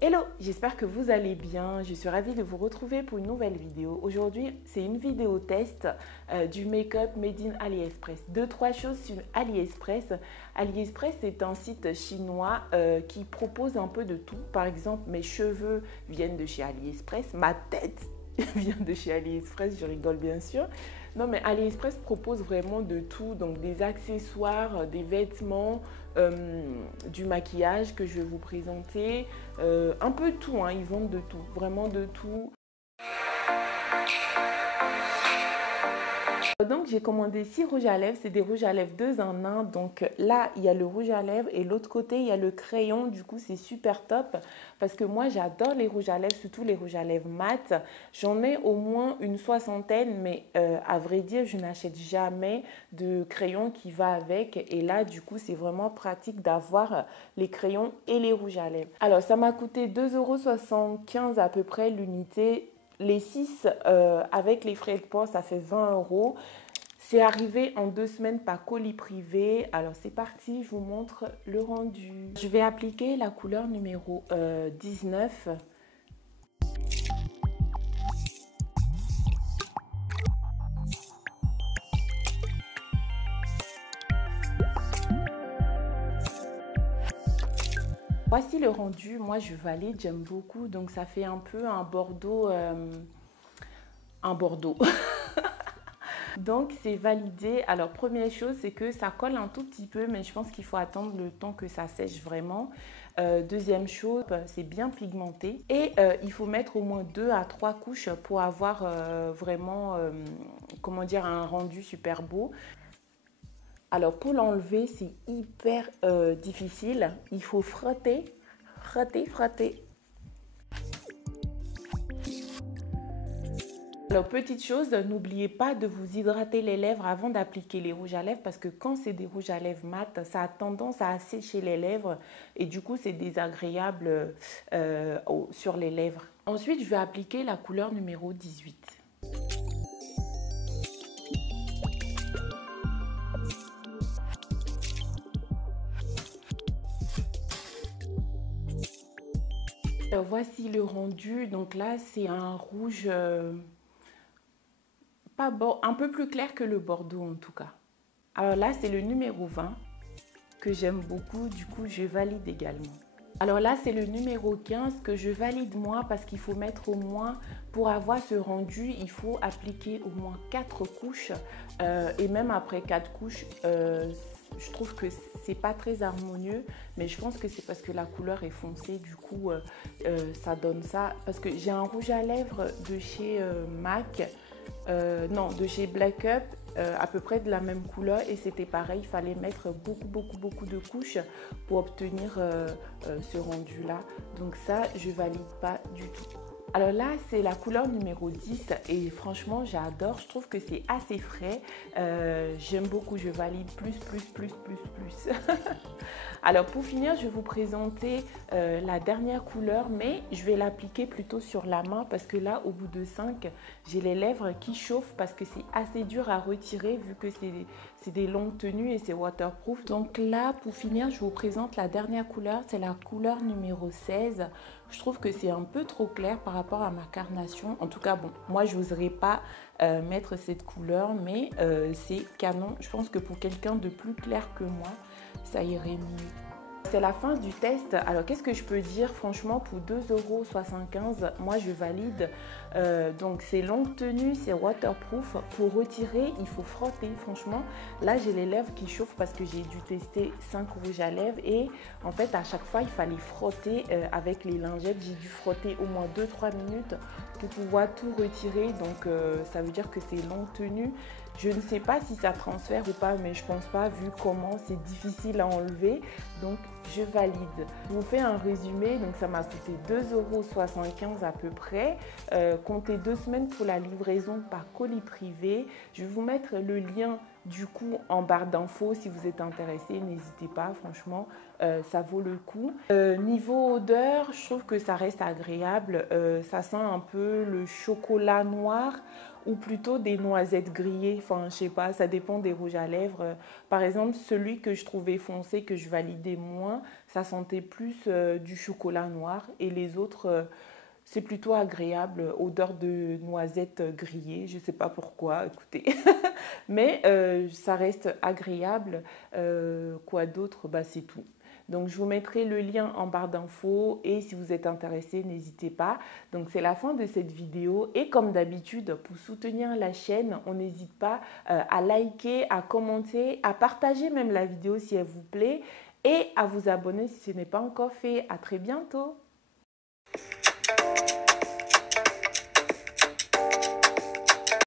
Hello, j'espère que vous allez bien. Je suis ravie de vous retrouver pour une nouvelle vidéo. Aujourd'hui, c'est une vidéo test du make-up made in AliExpress. Trois choses sur AliExpress. AliExpress est un site chinois qui propose un peu de tout. Par exemple, mes cheveux viennent de chez AliExpress, ma tête vient de chez AliExpress, je rigole bien sûr. Non, mais AliExpress propose vraiment de tout, donc des accessoires, des vêtements, du maquillage que je vais vous présenter, un peu de tout, hein, ils vendent de tout, vraiment de tout. Donc j'ai commandé 6 rouges à lèvres, c'est des rouges à lèvres 2 en 1. Donc là il y a le rouge à lèvres et l'autre côté il y a le crayon. Du coup c'est super top parce que moi j'adore les rouges à lèvres, surtout les rouges à lèvres mat. J'en ai au moins une soixantaine, mais à vrai dire je n'achète jamais de crayon qui va avec. Et là du coup c'est vraiment pratique d'avoir les crayons et les rouges à lèvres. Alors ça m'a coûté 2,75 € à peu près l'unité. Les 6 avec les frais de port, ça fait 20 €. C'est arrivé en 2 semaines par colis privé. Alors c'est parti, je vous montre le rendu. Je vais appliquer la couleur numéro 19. Voici le rendu. Moi je valide, j'aime beaucoup. Donc ça fait un peu un bordeaux. Un bordeaux. Donc c'est validé. Alors première chose, c'est que ça colle un tout petit peu, mais je pense qu'il faut attendre le temps que ça sèche vraiment. Deuxième chose, c'est bien pigmenté. Et il faut mettre au moins 2 à 3 couches pour avoir vraiment, comment dire, un rendu super beau. Alors pour l'enlever, c'est hyper difficile. Il faut frotter, frotter, frotter. Alors, petite chose, n'oubliez pas de vous hydrater les lèvres avant d'appliquer les rouges à lèvres parce que quand c'est des rouges à lèvres mat, ça a tendance à assécher les lèvres et du coup, c'est désagréable sur les lèvres. Ensuite, je vais appliquer la couleur numéro 18. Alors, voici le rendu. Donc là, c'est un rouge... un peu plus clair que le bordeaux en tout cas. Alors là, c'est le numéro 20 que j'aime beaucoup, du coup je valide également. Alors là, c'est le numéro 15 que je valide moins parce qu'il faut mettre au moins, pour avoir ce rendu, il faut appliquer au moins 4 couches. Et même après 4 couches, je trouve que c'est pas très harmonieux, mais je pense que c'est parce que la couleur est foncée, du coup ça donne ça. Parce que j'ai un rouge à lèvres de chez MAC, non, de chez Black Up, à peu près de la même couleur et c'était pareil, il fallait mettre beaucoup de couches pour obtenir ce rendu là. Donc ça, je valide pas du tout. Alors là, c'est la couleur numéro 10 et franchement, j'adore. Je trouve que c'est assez frais. J'aime beaucoup, je valide plus. Alors pour finir, je vais vous présenter la dernière couleur, mais je vais l'appliquer plutôt sur la main parce que là, au bout de 5, j'ai les lèvres qui chauffent parce que c'est assez dur à retirer vu que c'est des longues tenues et c'est waterproof. Donc là, pour finir, je vous présente la dernière couleur, c'est la couleur numéro 16. Je trouve que c'est un peu trop clair par rapport à ma carnation. En tout cas, bon, moi, je n'oserais pas mettre cette couleur, mais c'est canon. Je pense que pour quelqu'un de plus clair que moi, ça irait mieux. C'est la fin du test. Alors, qu'est-ce que je peux dire? Franchement, pour 2,75 €, moi, je valide. Donc, c'est longue tenue, c'est waterproof. Pour retirer, il faut frotter. Franchement, là, j'ai les lèvres qui chauffent parce que j'ai dû tester 5 rouges à lèvres. Et en fait, à chaque fois, il fallait frotter avec les lingettes. J'ai dû frotter au moins 2-3 minutes pour pouvoir tout retirer. Donc, ça veut dire que c'est longue tenue. Je ne sais pas si ça transfère ou pas, mais je pense pas vu comment c'est difficile à enlever. Donc, je valide. Je vous fais un résumé. Donc, ça m'a coûté 2,75 € à peu près. Comptez 2 semaines pour la livraison par colis privé. Je vais vous mettre le lien du coup en barre d'infos si vous êtes intéressé. N'hésitez pas, franchement, ça vaut le coup. Niveau odeur, je trouve que ça reste agréable. Ça sent un peu le chocolat noir ou plutôt des noisettes grillées. Enfin, je sais pas, ça dépend des rouges à lèvres. Par exemple, celui que je trouvais foncé, que je validais moins, ça sentait plus du chocolat noir et les autres, c'est plutôt agréable, odeur de noisettes grillées, je ne sais pas pourquoi, écoutez. Mais ça reste agréable. Quoi d'autre? Bah, c'est tout. Donc, je vous mettrai le lien en barre d'infos et si vous êtes intéressé, n'hésitez pas. Donc, c'est la fin de cette vidéo et comme d'habitude, pour soutenir la chaîne, on n'hésite pas à liker, à commenter, à partager même la vidéo si elle vous plaît et à vous abonner si ce n'est pas encore fait. À très bientôt!